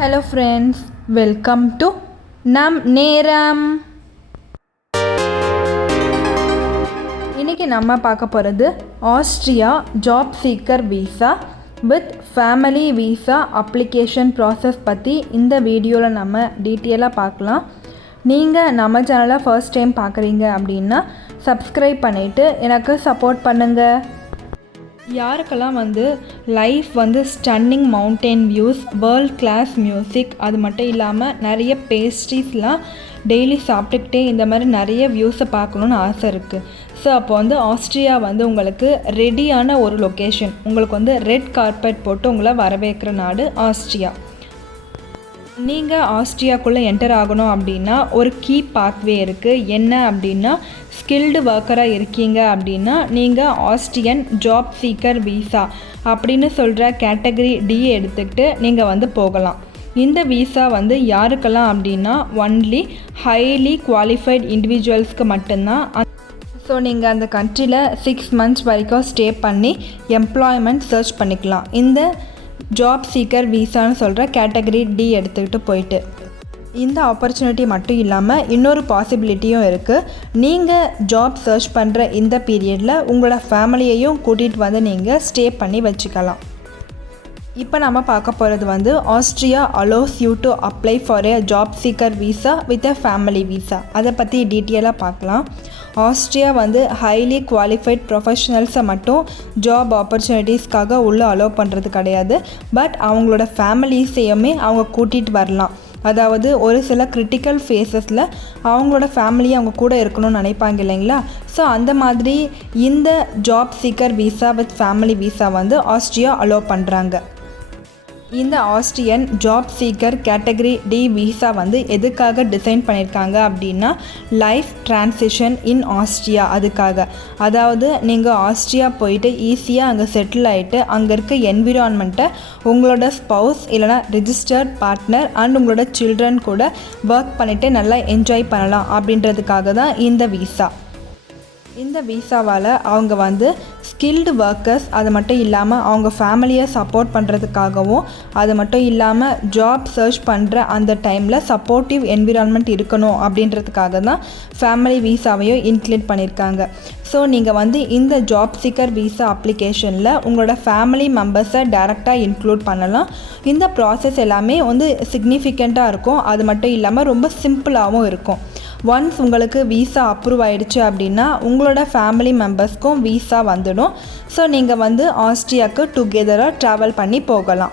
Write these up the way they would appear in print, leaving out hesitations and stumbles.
Hello friends, welcome to நம் நேரம். இன்றைக்கி நம்ம பார்க்க போகிறது Austria job seeker visa with family visa application process பற்றி இந்த வீடியோவில் நம்ம டீட்டெயிலாக பார்க்கலாம். நீங்கள் நம்ம சேனலை ஃபர்ஸ்ட் டைம் பார்க்குறீங்க அப்படின்னா சப்ஸ்கிரைப் பண்ணிவிட்டு எனக்கு சப்போர்ட் பண்ணுங்கள். யாருக்கெல்லாம் life stunning mountain views, world class music, அது மட்டும் இல்லாமல் நிறைய பேஸ்ட்ரீஸ்லாம் டெய்லி சாப்பிட்டுக்கிட்டே இந்த மாதிரி நிறைய வியூஸை பார்க்கணுன்னு ஆசை இருக்குது. ஸோ அப்போ ஆஸ்ட்ரியா உங்களுக்கு ரெடியான ஒரு லொக்கேஷன். உங்களுக்கு ரெட் கார்பெட் போட்டு உங்களை வரவேற்கிற நாடு ஆஸ்ட்ரியா. நீங்கள் ஆஸ்ட்ரியாக்குள்ளே என்டர் ஆகணும் அப்படின்னா ஒரு கீ பாத்வே இருக்குது. என்ன அப்படின்னா, ஸ்கில்டு ஒர்க்கராக இருக்கீங்க அப்படின்னா நீங்கள் ஆஸ்ட்ரியன் ஜாப் சீக்கர் வீசா அப்படின்னு சொல்கிற கேட்டகரி டி எடுத்துக்கிட்டு நீங்கள் போகலாம். இந்த வீசா யாருக்கெல்லாம் அப்படின்னா ஒன்லி ஹைலி குவாலிஃபைட் இண்டிவிஜுவல்ஸ்க்கு மட்டும்தான். ஸோ நீங்கள் அந்த கண்ட்ரியில் 6 months வரைக்கும் ஸ்டே பண்ணி எம்ப்ளாய்மெண்ட் சர்ச் பண்ணிக்கலாம். இந்த ஜாப் சீக்கர் வீசான்னு சொல்கிற கேட்டகரி டி எடுத்துக்கிட்டு போயிட்டு இந்த ஆப்பர்ச்சுனிட்டி மட்டும் இல்லாமல் இன்னொரு பாசிபிலிட்டியும் இருக்குது. நீங்கள் ஜாப் சர்ச் பண்ணுற இந்த பீரியடில் உங்களோட ஃபேமிலியையும் கூட்டிகிட்டு நீங்கள் ஸ்டே பண்ணி வச்சுக்கலாம். இப்போ நம்ம பார்க்க போகிறது Austria allows you to apply for a job seeker visa with a family visa. அதை பற்றி டீட்டெயிலாக பார்க்கலாம். ஆஸ்ட்ரியா ஹைலி குவாலிஃபைட் ப்ரொஃபஷனல்ஸை மட்டும் ஜாப் ஆப்பர்ச்சுனிட்டிஸ்க்காக உள்ளே அலோவ் பண்ணுறது கிடையாது. பட் அவங்களோட ஃபேமிலிஸையுமே அவங்க கூட்டிகிட்டு வரலாம். அதாவது ஒரு சில கிரிட்டிக்கல் ஃபேஸஸில் அவங்களோட ஃபேமிலியை அவங்க கூட இருக்கணும்னு நினைப்பாங்க இல்லைங்களா. ஸோ அந்த மாதிரி இந்த job seeker visa with family visa Austria allow பண்ணுறாங்க. இந்த Austrian job seeker category D visa எதுக்காக டிசைன் பண்ணியிருக்காங்க அப்படின்னா லைஃப் ட்ரான்சிஷன் இன் ஆஸ்ட்ரியா. அதுக்காக, அதாவது நீங்கள் ஆஸ்ட்ரியா போயிட்டு ஈஸியாக அங்கே செட்டில் ஆகிட்டு அங்கே இருக்க என்விரான்மெண்ட்டை உங்களோட ஸ்பவுஸ் இல்லைனா ரிஜிஸ்டர்ட் பார்ட்னர் அண்ட் உங்களோட சில்ட்ரன் கூட ஒர்க் பண்ணிவிட்டு நல்லா என்ஜாய் பண்ணலாம் அப்படின்றதுக்காக தான் இந்த வீசா. இந்த வீசாவால் அவங்க ஸ்கில்டு ஒர்க்கர்ஸ், அது மட்டும் இல்லாமல் அவங்க ஃபேமிலியை சப்போர்ட் பண்ணுறதுக்காகவும், அது மட்டும் இல்லாமல் ஜாப் சர்ச் பண்ணுற அந்த டைமில் சப்போர்ட்டிவ் என்விரான்மெண்ட் இருக்கணும் அப்படின்றதுக்காக தான் ஃபேமிலி வீசாவையும் இன்க்ளூட் பண்ணியிருக்காங்க. ஸோ நீங்கள் இந்த ஜாப் சீக்கர் வீசா அப்ளிகேஷனில் உங்களோட ஃபேமிலி மெம்பர்ஸை டைரெக்டாக இன்க்ளூட் பண்ணலாம். இந்த ப்ராசஸ் எல்லாமே சிக்னிஃபிகண்ட்டாக இருக்கும். அது மட்டும் இல்லாமல் ரொம்ப சிம்பிளாகவும் இருக்கும். ஒன்ஸ் உங்களுக்கு வீசா அப்ரூவ் ஆகிடுச்சு அப்படின்னா உங்களோட ஃபேமிலி மெம்பர்ஸ்க்கும் வீசா வந்துடும். ஸோ நீங்கள் ஆஸ்ட்ரியாவுக்கு டுகெதராக ட்ராவல் பண்ணி போகலாம்.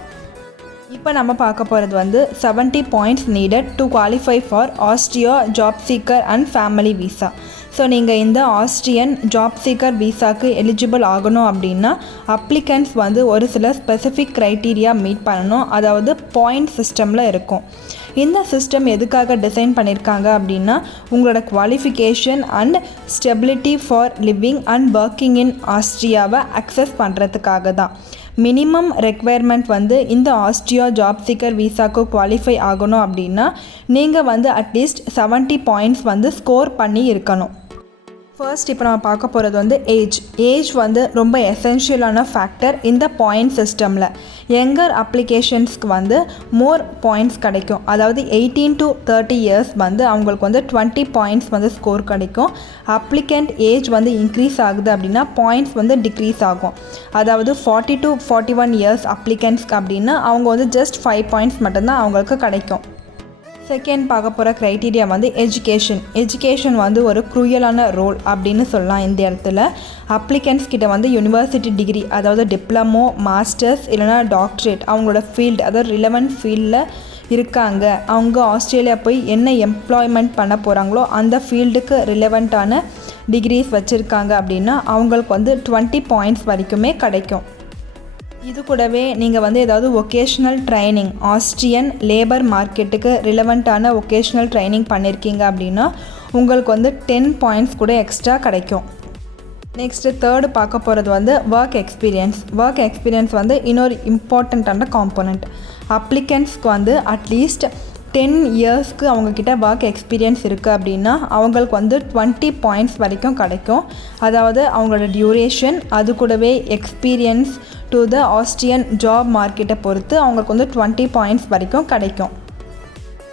இப்போ நம்ம பார்க்க போகிறது 70 points needed to qualify for Austria job seeker and family visa. So நீங்கள் இந்த ஆஸ்ட்ரியன் ஜாப் சீக்கர் வீசாவுக்கு எலிஜிபிள் ஆகணும் அப்படின்னா அப்ளிகன்ஸ் ஒரு சில ஸ்பெசிஃபிக் க்ரைட்டீரியா மீட் பண்ணணும். அதாவது பாயிண்ட் சிஸ்டமில் இருக்கும். இந்த சிஸ்டம் எதுக்காக டிசைன் பண்ணியிருக்காங்க அப்படின்னா உங்களோட qualification and stability for living and working in ஆஸ்ட்ரியாவை அக்சஸ் பண்ணுறதுக்காக தான். மினிமம் ரெக்குவயர்மெண்ட் இந்த ஆஸ்ட்ரியா ஜாப் சீக்கர் வீசாக்கு குவாலிஃபை ஆகணும் அப்படின்னா நீங்கள் அட்லீஸ்ட் 70 பாயிண்ட்ஸ் ஸ்கோர் பண்ணி இருக்கணும். ஃபர்ஸ்ட் இப்போ நம்ம பார்க்க போகிறது ஏஜ் ரொம்ப எசென்ஷியலான ஃபேக்டர் இந்த பாயிண்ட் சிஸ்டமில். யங்கர் அப்ளிகேஷன்ஸ்க்கு மோர் பாயிண்ட்ஸ் கிடைக்கும். அதாவது 18 to 30 years அவங்களுக்கு 20 பாயிண்ட்ஸ் ஸ்கோர் கிடைக்கும். அப்ளிகண்ட் ஏஜ் இன்க்ரீஸ் ஆகுது அப்படின்னா பாயிண்ட்ஸ் டிக்ரீஸ் ஆகும். அதாவது 40 to 41 years அப்ளிகண்ட்ஸ்க்கு அப்படின்னா அவங்க ஜஸ்ட் 5 பாயிண்ட்ஸ் மட்டும்தான் அவங்களுக்கு கிடைக்கும். செகண்ட் பார்க்க போகிற க்ரைட்டீரியா எஜுகேஷன் ஒரு க்ரூயலான ரோல் அப்படின்னு சொல்லலாம். இந்த இடத்துல அப்ளிகன்ஸ் கிட்ட யூனிவர்சிட்டி டிகிரி, அதாவது டிப்ளமோ, மாஸ்டர்ஸ் இல்லைனா டாக்டரேட், அவங்களோட ஃபீல்டு அதாவது ரிலவெண்ட் ஃபீல்டில் இருக்காங்க. அவங்க ஆஸ்திரேலியா போய் என்ன எம்ப்ளாய்மெண்ட் பண்ண போகிறாங்களோ அந்த ஃபீல்டுக்கு ரிலவெண்ட்டான டிகிரிஸ் வச்சுருக்காங்க அப்படின்னா அவங்களுக்கு 20 பாயிண்ட்ஸ் வரைக்குமே கிடைக்கும். இது கூடவே நீங்கள் ஏதாவது ஒகேஷ்னல் ட்ரைனிங், ஆஸ்ட்ரியன் லேபர் மார்க்கெட்டுக்கு ரிலவெண்ட்டான ஒகேஷ்னல் ட்ரைனிங் பண்ணியிருக்கீங்க அப்படின்னா உங்களுக்கு 10 பாயிண்ட்ஸ் கூட எக்ஸ்ட்ரா கிடைக்கும். நெக்ஸ்ட்டு தேர்டு பார்க்க போகிறது ஒர்க் எக்ஸ்பீரியன்ஸ் இன்னொரு இம்பார்ட்டண்ட்டான காம்போனண்ட். அப்ளிகன்ஸ்க்கு அட்லீஸ்ட் 10 இயர்ஸ்க்கு அவங்கக்கிட்ட ஒர்க் எக்ஸ்பீரியன்ஸ் இருக்குது அப்படின்னா அவங்களுக்கு 20 பாயிண்ட்ஸ் வரைக்கும் கிடைக்கும். அதாவது அவங்களோட டியூரேஷன், அது கூடவே experience, to the Austrian job மார்க்கெட்டை பொறுத்து அவங்களுக்கு வந்து 20 பாயிண்ட்ஸ் வரைக்கும் கிடைக்கும்.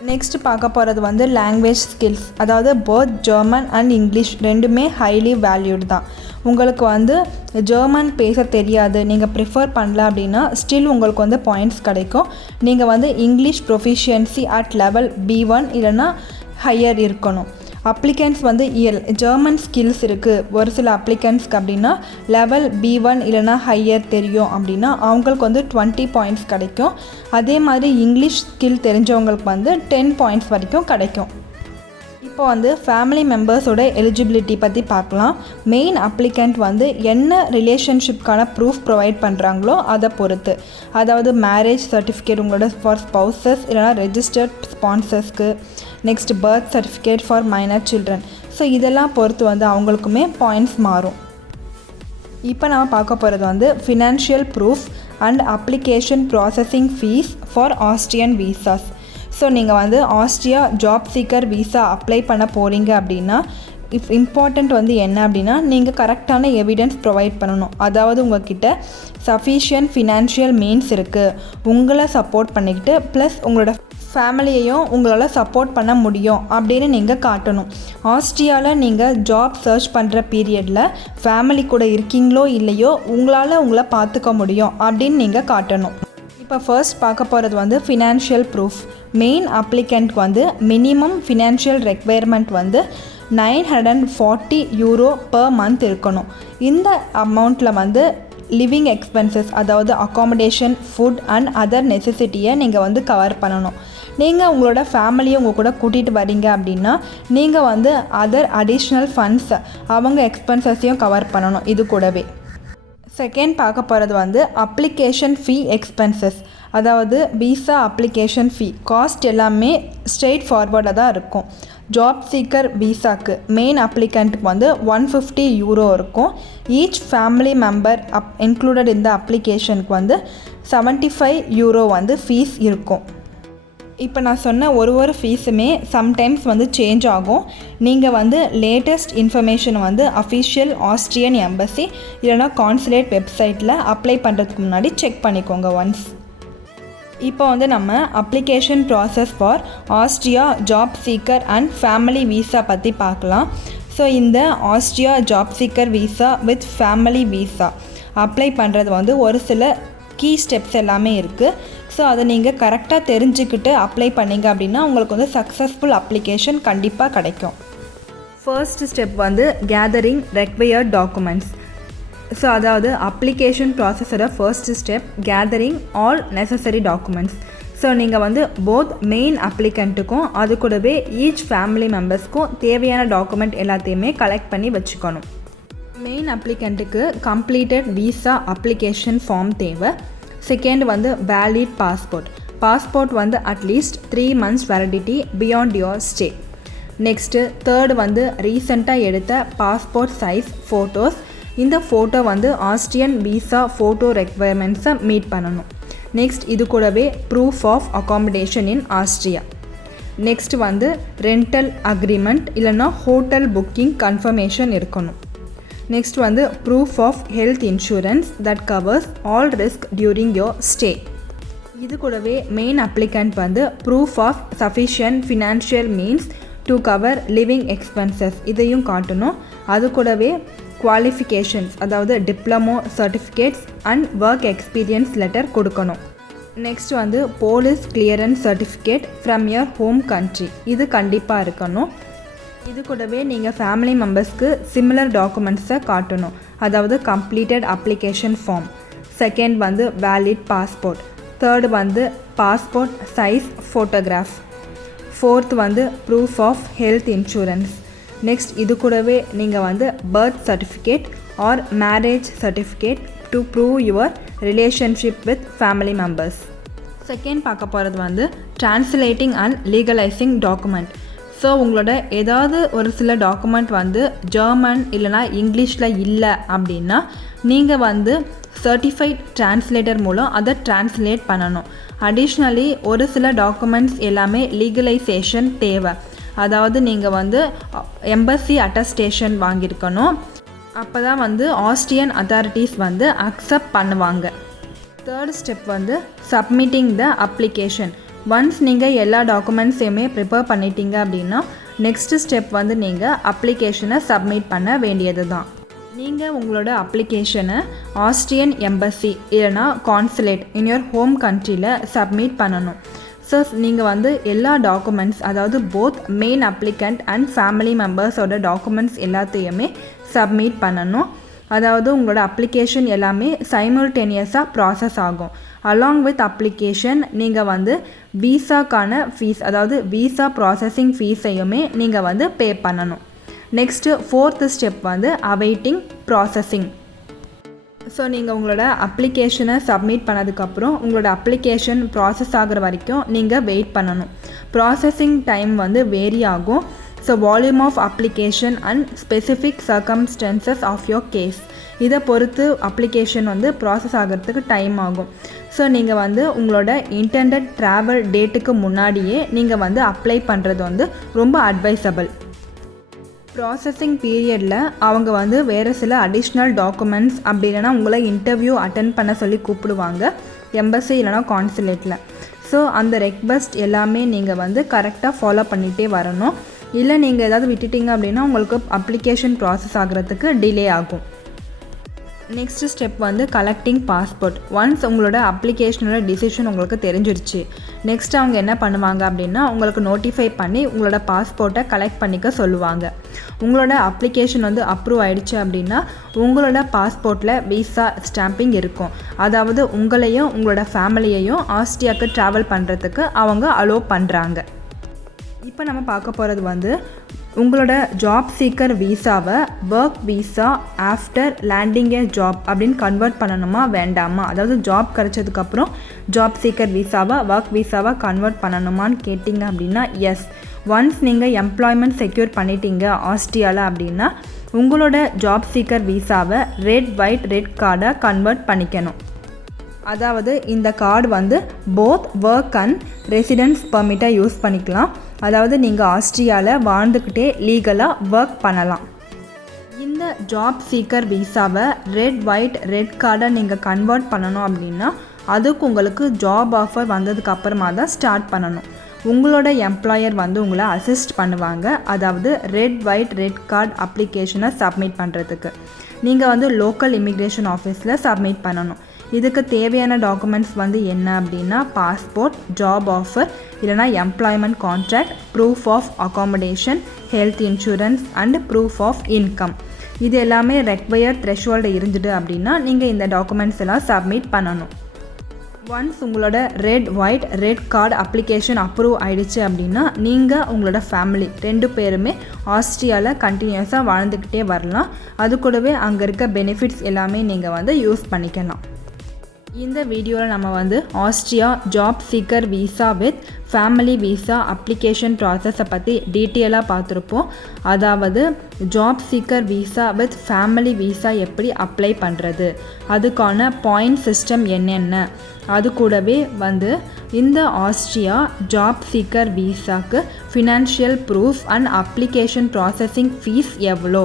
நெக்ஸ்ட் பார்க்க போகிறது வந்து லாங்குவேஜ் ஸ்கில்ஸ். அதாவது போத் ஜெர்மன் அண்ட் இங்கிலீஷ் ரெண்டுமே ஹைலி வேல்யூடு தான். உங்களுக்கு வந்து ஜெர்மன் பேச தெரியாது, நீங்கள் ப்ரிஃபர் பண்ணல அப்படின்னா ஸ்டில் உங்களுக்கு வந்து பாயிண்ட்ஸ் கிடைக்கும். நீங்கள் வந்து English proficiency at level B1 இல்லைன்னா ஹையர் இருக்கணும். அப்ளிகன்ஸ் வந்து ஜெர்மன் ஸ்கில்ஸ் இருக்குது ஒரு சில அப்ளிகன்ஸ்க்கு அப்படின்னா லெவல் B1 இல்லைனா ஹையர் தெரியும் அப்படின்னா அவங்களுக்கு வந்து 20 பாயிண்ட்ஸ் கிடைக்கும். அதே மாதிரி இங்கிலீஷ் ஸ்கில் தெரிஞ்சவங்களுக்கு வந்து 10 பாயிண்ட்ஸ் வரைக்கும் கிடைக்கும். இப்போ வந்து ஃபேமிலி மெம்பர்ஸோட எலிஜிபிலிட்டி பற்றி பார்க்கலாம். மெயின் அப்ளிகண்ட் வந்து என்ன ரிலேஷன்ஷிப்கான ப்ரூஃப் ப்ரொவைட் பண்ணுறாங்களோ அதை பொறுத்து, அதாவது மேரேஜ் சர்டிஃபிகேட் உங்களோட ஃபார் ஸ்பௌசஸ் இல்லைனா ரெஜிஸ்டர்ட் ஸ்பான்சர்ஸ்க்கு, next birth certificate for minor children. So இதெல்லாம் பொறுத்து வந்து அவங்களுக்குமே பாயிண்ட்ஸ் மாறும். இப்போ நம்ம பார்க்க போகிறது வந்து financial proof and application processing fees for Austrian visas. So நீங்கள் வந்து Austria job seeker visa apply பண்ண போகிறீங்க அப்படின்னா இம்பார்ட்டண்ட் வந்து என்ன அப்படின்னா நீங்கள் கரெக்டான எவிடன்ஸ் ப்ரொவைட் பண்ணணும். அதாவது உங்கள்கிட்ட சஃபிஷியன்ட் ஃபினான்ஷியல் மீன்ஸ் இருக்குது, உங்களை சப்போர்ட் பண்ணிக்கிட்டு ப்ளஸ் உங்களோட ஃபேமிலியையும் உங்களால் சப்போர்ட் பண்ண முடியும் அப்படின்னு நீங்கள் காட்டணும். ஆஸ்ட்ரியாவில் நீங்கள் ஜாப் சர்ச் பண்ணுற பீரியடில் ஃபேமிலி கூட இருக்கீங்களோ இல்லையோ உங்களை பார்த்துக்க முடியும் அப்படின்னு நீங்கள் காட்டணும். இப்போ ஃபர்ஸ்ட் பார்க்க போகிறது வந்து ஃபினான்ஷியல் ப்ரூஃப். மெயின் அப்ளிகண்ட்க்கு வந்து மினிமம் ஃபினான்ஷியல் ரெக்வயர்மெண்ட் வந்து €940 per month இருக்கணும். இந்த அமௌண்ட்டில் வந்து லிவிங் எக்ஸ்பென்சஸ், அதாவது அக்காமடேஷன், ஃபுட் அண்ட் அதர் நெசசிட்டியை நீங்கள் வந்து கவர் பண்ணணும். நீங்கள் உங்களோட ஃபேமிலியை உங்கள் கூட கூட்டிகிட்டு வரீங்க அப்படின்னா நீங்கள் வந்து அதர் அடிஷ்னல் ஃபண்ட்ஸ் அவங்க எக்ஸ்பென்சஸையும் கவர் பண்ணணும் இது கூடவே. செகண்ட் பார்க்க போகிறது வந்து அப்ளிகேஷன் ஃபீ எக்ஸ்பென்சஸ். அதாவது விசா அப்ளிகேஷன் ஃபீ காஸ்ட் எல்லாமே ஸ்ட்ரெயிட் ஃபார்வர்டாக தான் இருக்கும். ஜாப் சீக்கர் விசாக்கு மெயின் அப்ளிகண்ட்டுக்கு வந்து €150 இருக்கும். ஈச் ஃபேமிலி மெம்பர் இன்க்ளூடட் இந்த அப்ளிகேஷனுக்கு வந்து €75 வந்து ஃபீஸ் இருக்கும். இப்போ நான் சொன்ன ஒரு ஃபீஸுமே சம்டைம்ஸ் வந்து சேஞ்ச் ஆகும். நீங்கள் வந்து லேட்டஸ்ட் இன்ஃபர்மேஷன் வந்து அஃபிஷியல் ஆஸ்ட்ரியன் எம்பசி இல்லைனா கான்சுலேட் வெப்சைட்டில் அப்ளை பண்ணுறதுக்கு முன்னாடி செக் பண்ணிக்கோங்க ஒன்ஸ். இப்போ வந்து நம்ம application process for Austria job seeker and family visa பற்றி பார்க்கலாம். ஸோ இந்த Austria job seeker visa with family visa apply பண்ணுறது வந்து ஒரு சில கீ ஸ்டெப்ஸ் எல்லாமே இருக்குது. ஸோ அதை நீங்கள் கரெக்டாக தெரிஞ்சுக்கிட்டு அப்ளை பண்ணிங்க அப்படின்னா உங்களுக்கு வந்து சக்ஸஸ்ஃபுல் அப்ளிகேஷன் கண்டிப்பாக கிடைக்கும். ஃபர்ஸ்ட் ஸ்டெப் வந்து கேதரிங் ரெக்வயர்ட் டாக்குமெண்ட்ஸ். ஸோ அதாவது அப்ளிகேஷன் ப்ராசஸோட first step gathering all necessary documents. So நீங்கள் வந்து போத் மெயின் அப்ளிகண்ட்டுக்கும் அது கூடவே ஈச் ஃபேமிலி மெம்பர்ஸ்க்கும் தேவையான டாக்குமெண்ட் எல்லாத்தையுமே கலெக்ட் பண்ணி வச்சுக்கணும். மெயின் அப்ளிகண்ட்டுக்கு கம்ப்ளீட்டட் விசா அப்ளிகேஷன் ஃபார்ம் தேவை. செகண்ட் வந்து வேலிட் பாஸ்போர்ட் வந்து at least 3 months validity beyond your stay. Next third வந்து ரீசெண்டாக எடுத்த பாஸ்போர்ட் சைஸ் ஃபோட்டோஸ். இந்த ஃபோட்டோ வந்து ஆஸ்ட்ரியன் விசா ஃபோட்டோ ரெக்வயர்மெண்ட்ஸை மீட் பண்ணணும். நெக்ஸ்ட் இது கூடவே proof of accommodation in Austria. Next வந்து ரெண்டல் அக்ரிமெண்ட் இல்லைன்னா ஹோட்டல் புக்கிங் கன்ஃபர்மேஷன் இருக்கணும். நெக்ஸ்ட் வந்து proof of health insurance that covers all risk during your stay. இது கூடவே மெயின் அப்ளிகண்ட் வந்து proof of sufficient financial means to cover living expenses இதையும் காட்டணும். அது கூடவே குவாலிஃபிகேஷன்ஸ், அதாவது diploma certificates and work experience letter கொடுக்கணும். நெக்ஸ்ட் வந்து police clearance certificate from your home country இது கண்டிப்பாக இருக்கணும். இது கூடவே நீங்கள் ஃபேமிலி மெம்பர்ஸ்க்கு சிமிலர் டாக்குமெண்ட்ஸை காட்டணும். அதாவது கம்ப்ளீட்டட் அப்ளிகேஷன் ஃபார்ம். செகண்ட் வந்து வேலிட் பாஸ்போர்ட். தேர்டு வந்து பாஸ்போர்ட் சைஸ் ஃபோட்டோகிராஃப். ஃபோர்த் வந்து proof of health insurance. Next இது கூடவே நீங்கள் வந்து birth certificate or marriage certificate to prove your relationship with family members. Second பார்க்க போகிறது வந்து translating and legalising document. So உங்களோட ஏதாவது ஒரு சில டாக்குமெண்ட் வந்து ஜெர்மன் இல்லைனா இங்கிலீஷில் இல்லை அப்படின்னா நீங்கள் வந்து சர்டிஃபைட் டிரான்ஸ்லேட்டர் மூலம் அதை டிரான்ஸ்லேட் பண்ணணும். அடிஷ்னலி ஒரு சில டாக்குமெண்ட்ஸ் எல்லாமே லீகலைசேஷன் தேவை. அதாவது நீங்கள் வந்து எம்பசி அட்டஸ்டேஷன் வாங்கியிருக்கணும். அப்போ தான் வந்து ஆஸ்ட்ரியன் அத்தாரிட்டிஸ் வந்து அக்செப்ட் பண்ணுவாங்க. தேர்ட் ஸ்டெப் வந்து சப்மிட்டிங் த அப்ளிகேஷன். ஒன்ஸ் நீங்கள் எல்லா டாக்குமெண்ட்ஸையுமே ப்ரிப்பேர் பண்ணிட்டீங்க அப்படின்னா நெக்ஸ்ட் ஸ்டெப் வந்து நீங்கள் அப்ளிகேஷனை சப்மிட் பண்ண வேண்டியது தான். நீங்கள் உங்களோட அப்ளிகேஷனை ஆஸ்ட்ரியன் எம்பசி இல்லைனா கான்சுலேட் இன் யுவர் ஹோம் கண்ட்ரியில் சப்மிட் பண்ணணும். ஸோ நீங்கள் வந்து எல்லா டாக்குமெண்ட்ஸ், அதாவது both main applicant and family மெம்பர்ஸோட டாக்குமெண்ட்ஸ் எல்லாத்தையுமே சப்மிட் பண்ணணும். அதாவது உங்களோட அப்ளிகேஷன் எல்லாமே சைமல்டேனியஸாக ப்ராசஸ் ஆகும். அலாங் வித் அப்ளிகேஷன் நீங்கள் வந்து வீசாக்கான ஃபீஸ், அதாவது வீசா ப்ராசஸிங் ஃபீஸையுமே நீங்கள் வந்து பே பண்ணணும். நெக்ஸ்ட்டு ஃபோர்த்து ஸ்டெப் வந்து அவைட்டிங் ப்ராசஸிங். ஸோ நீங்கள் உங்களோட அப்ளிகேஷனை சப்மிட் பண்ணதுக்கப்புறம் உங்களோட அப்ளிகேஷன் ப்ராசஸ் ஆகிற வரைக்கும் நீங்கள் வெயிட் பண்ணணும். ப்ராசஸிங் டைம் வந்து வேரி ஆகும். So volume of application and specific circumstances of your case, இதை பொறுத்து அப்ளிகேஷன் வந்து ப்ராசஸ் ஆகிறதுக்கு டைம் ஆகும். ஸோ நீங்கள் வந்து உங்களோட இன்டெண்டட் ட்ராவல் டேட்டுக்கு முன்னாடியே நீங்கள் வந்து அப்ளை பண்ணுறது வந்து ரொம்ப அட்வைசபிள். ப்ராசஸிங் பீரியடில் அவங்க வந்து வேறு சில அடிஷ்னல் டாக்குமெண்ட்ஸ் அப்படி இல்லைனா உங்களை இன்டர்வியூ அட்டென்ட் பண்ண சொல்லி கூப்பிடுவாங்க எம்பசி இல்லைனா கான்சுலேட்டில். ஸோ அந்த ரெக்வெஸ்ட் எல்லாமே நீங்கள் வந்து கரெக்டாக ஃபாலோ பண்ணிகிட்டே வரணும். இல்லை நீங்கள் ஏதாவது விட்டுட்டீங்க அப்படின்னா உங்களுக்கு அப்ளிகேஷன் ப்ராசஸ் ஆகிறதுக்கு டிலே ஆகும். நெக்ஸ்ட் ஸ்டெப் வந்து கலெக்டிங் பாஸ்போர்ட். ஒன்ஸ் உங்களோட அப்ளிகேஷனோட டிசிஷன் உங்களுக்கு தெரிஞ்சிருச்சு, நெக்ஸ்ட் அவங்க என்ன பண்ணுவாங்க அப்படின்னா உங்களுக்கு நோட்டிஃபை பண்ணி உங்களோட பாஸ்போர்ட்டை கலெக்ட் பண்ணிக்க சொல்லுவாங்க. உங்களோட அப்ளிகேஷன் வந்து அப்ரூவ் ஆகிடுச்சு அப்படின்னா உங்களோட பாஸ்போர்ட்டில் விசா ஸ்டாம்பிங் இருக்கும். அதாவது உங்களையும் உங்களோட ஃபேமிலியையும் ஆஸ்ட்ரியாவுக்கு ட்ராவல் பண்ணுறதுக்கு அவங்க அலோவ் பண்ணுறாங்க. இப்போ நம்ம பார்க்க போகிறது வந்து உங்களோட ஜாப் சீக்கர் வீசாவை work visa after landing a job அப்படின்னு கன்வெர்ட் பண்ணணுமா வேண்டாமா, அதாவது ஜாப் கிடச்சதுக்கப்புறம் ஜாப் சீக்கர் வீசாவை ஒர்க் வீசாவை கன்வெர்ட் பண்ணணுமான்னு கேட்டிங்க அப்படின்னா எஸ். ஒன்ஸ் நீங்கள் எம்ப்ளாய்மெண்ட் செக்யூர் பண்ணிட்டீங்க ஆஸ்ட்ரியாவில் அப்படின்னா உங்களோட ஜாப் சீக்கர் வீசாவை ரெட் கார்டை கன்வெர்ட் பண்ணிக்கணும். அதாவது இந்த கார்டு வந்து போத் ஒர்க் அண்ட் ரெசிடென்ஸ் பெர்மிட்டை யூஸ் பண்ணிக்கலாம். அதாவது நீங்கள் ஆஸ்ட்ரியாவில் வாழ்ந்துக்கிட்டே லீகலாக ஒர்க் பண்ணலாம். இந்த ஜாப் சீக்கர் வீசாவை ரெட் கார்டை நீங்கள் கன்வெர்ட் பண்ணணும் அப்படின்னா அதுக்கு உங்களுக்கு ஜாப் ஆஃபர் வந்ததுக்கு அப்புறமா தான் ஸ்டார்ட் பண்ணணும். உங்களோட எம்ப்ளாயர் வந்து உங்களை அசிஸ்ட் பண்ணுவாங்க. அதாவது ரெட் கார்டு அப்ளிகேஷனை சப்மிட் பண்ணுறதுக்கு நீங்கள் வந்து லோக்கல் இமிக்ரேஷன் ஆஃபீஸில் சப்மிட் பண்ணணும். இதுக்கு தேவையான டாக்குமெண்ட்ஸ் வந்து என்ன அப்படின்னா பாஸ்போர்ட், ஜாப் ஆஃபர் இல்லைனா employment contract, proof of accommodation, health insurance and proof of income. இது எல்லாமே ரெக்வயர்ட் த்ரெஷ்ஹோல்டு இருந்துட்டு அப்படின்னா நீங்கள் இந்த டாக்குமெண்ட்ஸ் எல்லாம் சப்மிட் பண்ணணும். ஒன்ஸ் உங்களோட ரெட் கார்டு அப்ளிகேஷன் அப்ரூவ் ஆகிடுச்சு அப்படின்னா நீங்கள் உங்களோட ஃபேமிலி 2 பேருமே ஆஸ்ட்ரியாவில் கண்டினியூஸாக வாழ்ந்துக்கிட்டே வரலாம். அது கூடவே அங்கே இருக்க பெனிஃபிட்ஸ் எல்லாமே நீங்கள் வந்து யூஸ் பண்ணிக்கலாம். இந்த வீடியோவில் நம்ம வந்து Austria job seeker visa with family visa application ப்ராசஸை பற்றி டீட்டெயிலாக பார்த்துருப்போம். அதாவது job seeker visa with family visa எப்படி அப்ளை பண்ணுறது, அதுக்கான பாயிண்ட் சிஸ்டம் என்னென்ன, அது கூடவே வந்து இந்த ஆஸ்ட்ரியா ஜாப் சீக்கர் வீசாக்கு financial proof and application processing fees எவ்வளோ,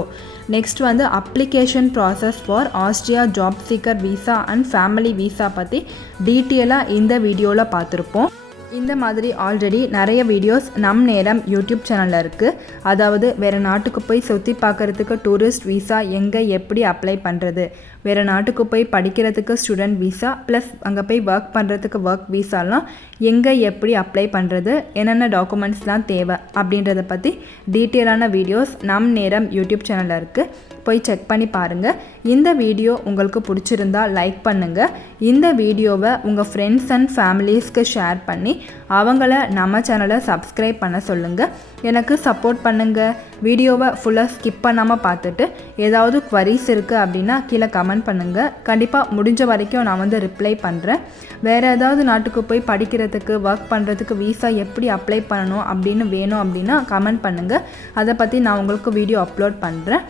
நெக்ஸ்ட் வந்து application process for Austria job seeker visa and family visa பற்றி டீட்டெயிலாக இந்த வீடியோவில் பார்த்துருப்போம். இந்த மாதிரி ஆல்ரெடி நிறைய வீடியோஸ் நம் நேரம் யூடியூப் சேனலில் இருக்குது. அதாவது வேறு நாட்டுக்கு போய் சுற்றி பார்க்குறதுக்கு டூரிஸ்ட் வீசா எங்கே எப்படி அப்ளை பண்ணுறது, வேறு நாட்டுக்கு போய் படிக்கிறதுக்கு ஸ்டூடெண்ட் வீசா ப்ளஸ் அங்கே போய் ஒர்க் பண்ணுறதுக்கு ஒர்க் வீசாலாம் எங்கே எப்படி அப்ளை பண்ணுறது, என்னென்ன டாக்குமெண்ட்ஸ்லாம் தேவை அப்படின்றத பற்றி டீட்டெயிலான வீடியோஸ் நம் நேரம் யூடியூப் சேனலில் இருக்குது. போய் செக் பண்ணி பாருங்கள். இந்த வீடியோ உங்களுக்கு பிடிச்சிருந்தா லைக் பண்ணுங்கள். இந்த வீடியோவை உங்கள் ஃப்ரெண்ட்ஸ் அண்ட் ஃபேமிலிஸ்க்கு ஷேர் பண்ணி அவங்கள நம்ம சேனலை சப்ஸ்கிரைப் பண்ண சொல்லுங்கள். எனக்கு சப்போர்ட் பண்ணுங்கள். வீடியோவை ஃபுல்லாக ஸ்கிப் பண்ணாமல் பார்த்துட்டு ஏதாவது குவரிஸ் இருக்குது அப்படின்னா கீழே கமெண்ட் பண்ணுங்கள். கண்டிப்பாக முடிஞ்ச வரைக்கும் நான் வந்து ரிப்ளை பண்ணுறேன். வேறு ஏதாவது நாட்டுக்கு போய் படிக்கிறதுக்கு ஒர்க் பண்ணுறதுக்கு வீசா எப்படி அப்ளை பண்ணணும் அப்படின்னு வேணும் அப்படின்னா கமெண்ட் பண்ணுங்கள். அதை பற்றி நான் உங்களுக்கு வீடியோ அப்லோட் பண்ணுறேன்.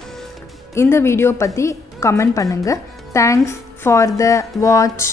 இந்த வீடியோ பற்றி கமெண்ட் பண்ணுங்கள். Thanks for the watch.